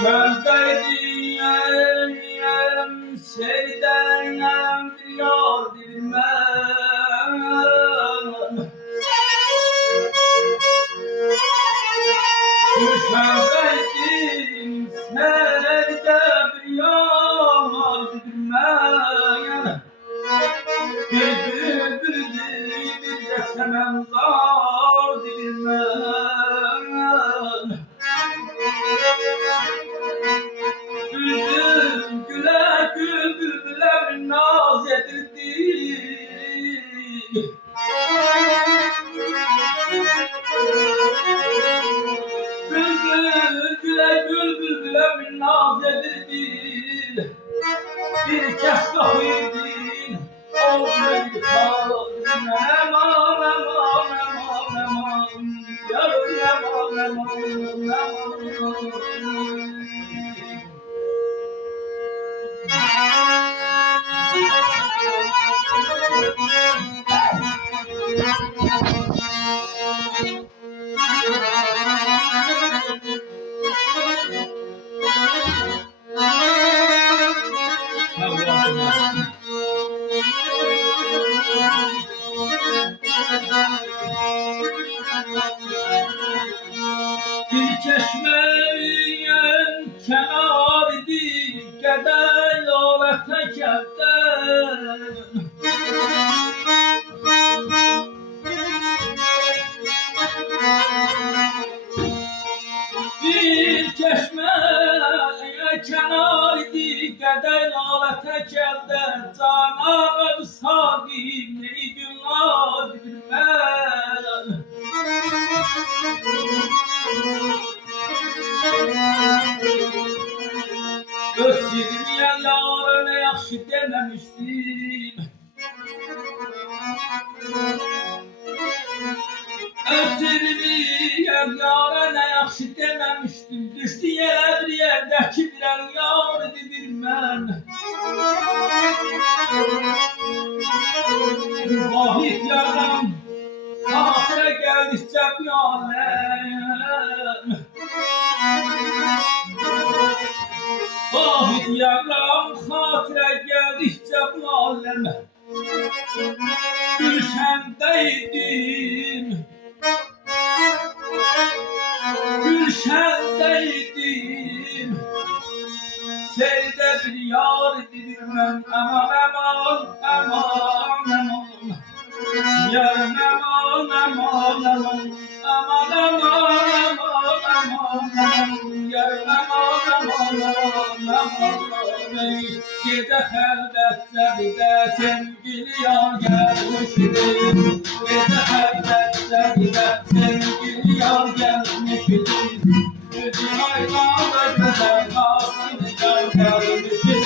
Çöldeydim, şeydeyim, bir yar bilmem. Çöldeydim, şeyde bir yar bilmem. Bir bülbül yaşamam zar bilmem. Bülbül güle gül bülbüle bir naz yedirdi. Bülbül güle gül bülbüle bir naz yedirdi. Bir kez kahvedin o bir kalbim eman eman eman eman yarım eman eman eman. Bir çeşmeyen kenarıydı, gedel alete gelden. Bir çeşmeyen kenarıydı, gedel alete gelden. Canım sadim ne günler bilmem. Özledim ya yarına yaxşı dememiştim. Özledim ya yarına yaxşı dememiştim. Düştü yere bir yerdeki birer yar bilmem. Vahit yaram ahire geldikçe bir alem. Vahit yaram hatire geldikçe bu aleme. Gülşendeydim, Gülşendeydim. Seyde bir yar bilmem aman aman aman aman. Yarım aman aman aman aman aman aman aman. Yarım aman aman aman aman. Gece helbette bize sevgili yar gelmiştir. Gece helbette bize sevgili yar gelmiştir. Gözü aydınlığa güzel nasıl yar gelmiştir.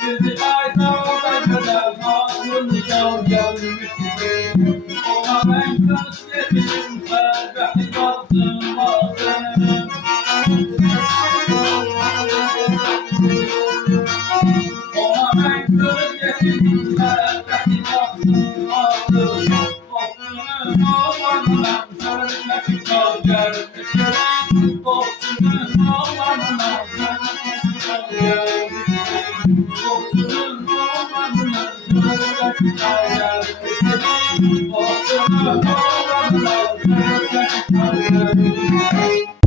Gözü aydınlığa güzel nasıl yar gelmiştir. Ona ben gözlerim fergahı yazdım bazen. Ona ben gözlerim fergahı yazdım bazen. Okunun olanına sözleşi yar gelmiştir. Okunun olanına sözleşi yar gelmiştir. Okunun olanına sözleşi yar gelmiştir. Okunun olanına sözleşi yar gelmiştir.